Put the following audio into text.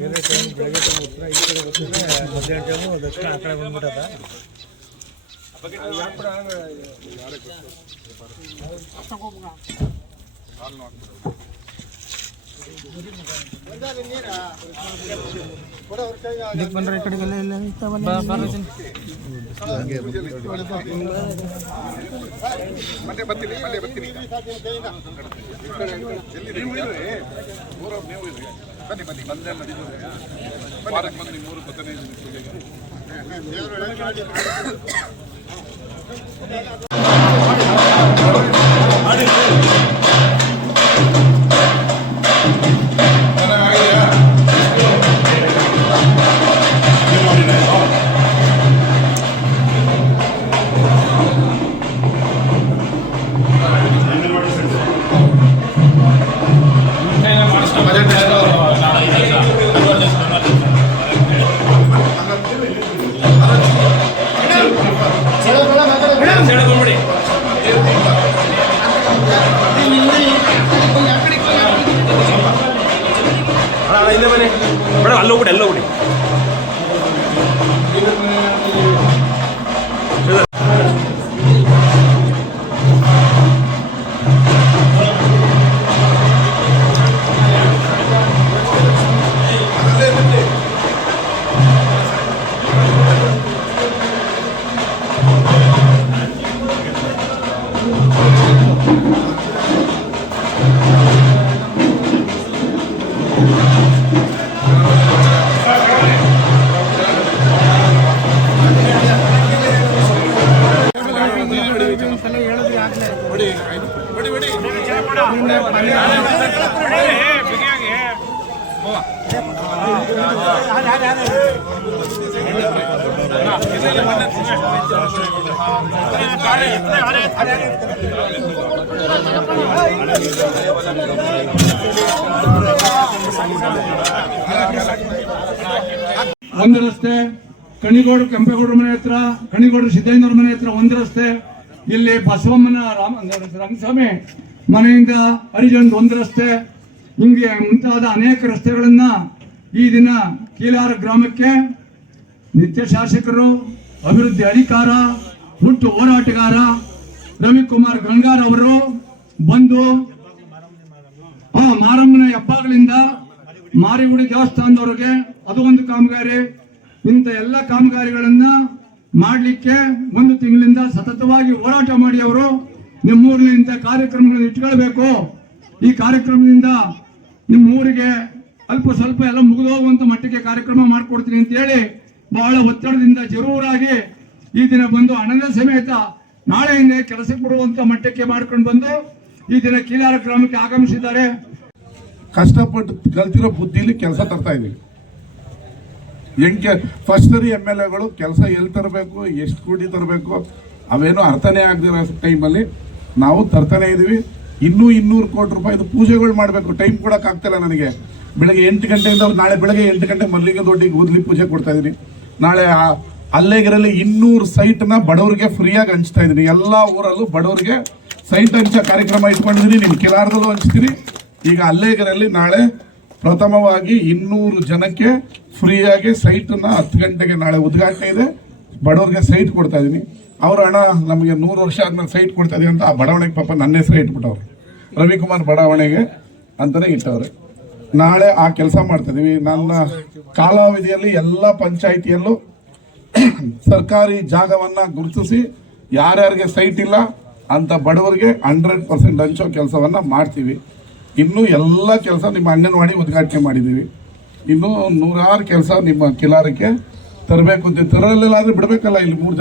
ಬೇರೆ ಟೈಮ್ ಬೆಳಗ್ಗೆ ಟೈಮ್ ಉತ್ತರ ಈ ಕಡೆ ಬರ್ತಿದ್ರೆ ಮಧ್ಯಾಹ್ನ ಟೈಮು ದಕ್ಷಿಣ ಆ ಕಡೆ ಬಂದ್ಬಿಟ್ಟದ ಇದಕ್ಕೆ ಬಂದ್ರೆ ಈ ಕಡೆಗೆಲ್ಲ ಇಲ್ಲ ಮೇಡಮ್ ಅಲ್ಲೋಗ್ಬಿಡಿ ಅಲ್ಲೋಗ್ಬಿಡಿ ಒಂದು ರಸ್ತೆ ಕಣಿಗೋಡು ಕೆಂಪೇಗೌಡರ ಮನೆ ಹತ್ರ, ಕಣಿಗೋಡು ಸಿದ್ದೇಂದ್ರ ಮನೆ ಹತ್ರ ಒಂದು ರಸ್ತೆ, ಇಲ್ಲಿ ಬಸವಮ್ಮನ ರಂಗಸ್ವಾಮಿ ಮನೆಯಿಂದ ಹರಿಜನ್ ಒಂದು ರಸ್ತೆ, ಹಿಂಗೆ ಮುಂತಾದ ಅನೇಕ ರಸ್ತೆಗಳನ್ನ ಈ ದಿನ ಕೀಲಾರ ಗ್ರಾಮಕ್ಕೆ ನಿತ್ಯ ಶಾಸಕರು, ಅಭಿವೃದ್ಧಿ ಅಧಿಕಾರ, ಹುಟ್ಟು ಹೋರಾಟಗಾರ ರವಿಕುಮಾರ್ ಗಂಗಾರ್ ಅವರು ಬಂದು ಮಾರಮ್ಮನ ಹಬ್ಬಗಳಿಂದ ಮಾರಿಗುಡಿ ದೇವಸ್ಥಾನದವರೆಗೆ ಅದು ಒಂದು ಕಾಮಗಾರಿ, ಇಂಥ ಎಲ್ಲ ಕಾಮಗಾರಿಗಳನ್ನ ಮಾಡಲಿಕ್ಕೆ ಒಂದು ತಿಂಗಳಿಂದ ಸತತವಾಗಿ ಹೋರಾಟ ಮಾಡಿ ಅವರು ನಿಮ್ಮೂರಿನ ಇಂಥ ಕಾರ್ಯಕ್ರಮಗಳನ್ನು ಇಟ್ಕೊಳ್ಬೇಕು, ಈ ಕಾರ್ಯಕ್ರಮದಿಂದ ನಿಮ್ಮೂರಿಗೆ ಅಲ್ಪ ಸ್ವಲ್ಪ ಎಲ್ಲ ಮುಗಿದೋಗುವಂತ ಮಟ್ಟಿಗೆ ಕಾರ್ಯಕ್ರಮ ಮಾಡಿಕೊಡ್ತೀನಿ ಅಂತ ಹೇಳಿ ಬಹಳ ಒತ್ತಡದಿಂದ ಜರೂರಾಗಿ ಈ ದಿನ ಬಂದು ಹಣದ ಸಮೇತ ನಾಳೆಯಿಂದ ಕೆಲಸಕ್ಕೆ ಬರುವಂತ ಮಟ್ಟಕ್ಕೆ ಮಾಡ್ಕೊಂಡು ಬಂದು ಈ ದಿನ ಕೀಲಾರ ಗ್ರಾಮಕ್ಕೆ ಆಗಮಿಸಿದ್ದಾರೆ. ಕಷ್ಟಪಟ್ಟು ಕಲ್ತಿರೋ ಬುದ್ಧಿಲಿ ಕೆಲಸ ತರ್ತಾ ಇದೀವಿ. ಹೆಂಗೆ ಫಸ್ಟ್ ಸರಿ MLAಗಳು ಕೆಲಸ ಎಲ್ಲಿ ತರಬೇಕು, ಎಷ್ಟು ಕೋಟಿ ತರಬೇಕು ಅವೇನೋ ಅರ್ಥನೇ ಆಗದಿರೋ ಟೈಮಲ್ಲಿ ನಾವು ತರ್ತಾನೆ ಇದೀವಿ. ಇನ್ನೂ 200 ಕೋಟಿ ರೂಪಾಯಿದು ಪೂಜೆಗಳು ಮಾಡಬೇಕು, ಟೈಮ್ ಕೊಡಕ್ ಆಗ್ತಿಲ್ಲ ನನಗೆ. ಬೆಳಗ್ಗೆ 8 ಗಂಟೆಯಿಂದ ನಾಳೆ ಬೆಳಗ್ಗೆ 8 ಗಂಟೆ ಮಲ್ಲಿಗೆ ದೊಡ್ಡಿಗೆ ಊದ್ಲಿ ಪೂಜೆ ಕೊಡ್ತಾ ಇದೀನಿ. ನಾಳೆ ಅಲ್ಲೇಗರಲ್ಲಿ 200 ಸೈಟ್ನ ಬಡವರಿಗೆ ಫ್ರೀಯಾಗಿ ಹಂಚ್ತಾ ಇದೀನಿ. ಎಲ್ಲ ಊರಲ್ಲೂ ಬಡವರಿಗೆ ಸೈಟ್ ಹಂಚೋ ಕಾರ್ಯಕ್ರಮ ಇಟ್ಕೊಂಡಿದೀನಿ. ನಿಮ್ ಕೆಲಸದಲ್ಲೂ ಹಂಚ್ತೀರಿ. ಈಗ ಅಲ್ಲೇಗರಲ್ಲಿ ನಾಳೆ ಪ್ರಥಮವಾಗಿ 200 ಜನಕ್ಕೆ ಫ್ರೀಯಾಗಿ ಸೈಟನ್ನ 10 ಗಂಟೆಗೆ ನಾಳೆ ಉದ್ಘಾಟನೆ ಇದೆ. ಬಡವರಿಗೆ ಸೈಟ್ ಕೊಡ್ತಾ ಇದೀನಿ. ಅವ್ರ ಹಣ ನಮಗೆ 100 ವರ್ಷ ಆದ್ಮೇಲೆ ಸೈಟ್ ಕೊಡ್ತಾ ಇದೀನಿ ಅಂತ ಆ ಬಡಾವಣೆಗೆ ಪಾಪ ನನ್ನ ಹೆಸರು ಇಟ್ಬಿಟ್ಟವ್ರೆ, ರವಿಕುಮಾರ್ ಬಡಾವಣೆಗೆ ಅಂತಾನೆ ಇಟ್ಟವ್ರೆ. ನಾಳೆ ಆ ಕೆಲಸ ಮಾಡ್ತಾ ಇದೀವಿ. ನನ್ನ ಕಾಲಾವಧಿಯಲ್ಲಿ ಎಲ್ಲ ಪಂಚಾಯಿತಿಯಲ್ಲೂ ಸರ್ಕಾರಿ ಜಾಗವನ್ನ ಗುರುತಿಸಿ ಯಾರ್ಯಾರಿಗೆ ಸೈಟ್ ಇಲ್ಲ ಅಂತ ಬಡವರಿಗೆ 100% ಹಂಚೋ ಕೆಲಸವನ್ನ ಮಾಡ್ತೀವಿ. ಇನ್ನು ಎಲ್ಲ ಕೆಲಸ ನಿಮ್ಮ ಅಂಗನವಾಡಿ ಉದ್ಘಾಟನೆ ಮಾಡಿದ್ದೀವಿ. ಇನ್ನು 100 ಕೆಲಸ ನಿಮ್ಮ ಕಿಲಾರಕ್ಕೆ ತರಬೇಕು ಅಂತ. ತರಲಿಲ್ಲ ಆದ್ರೆ ಬಿಡ್ಬೇಕಲ್ಲ. ಇಲ್ಲಿ 3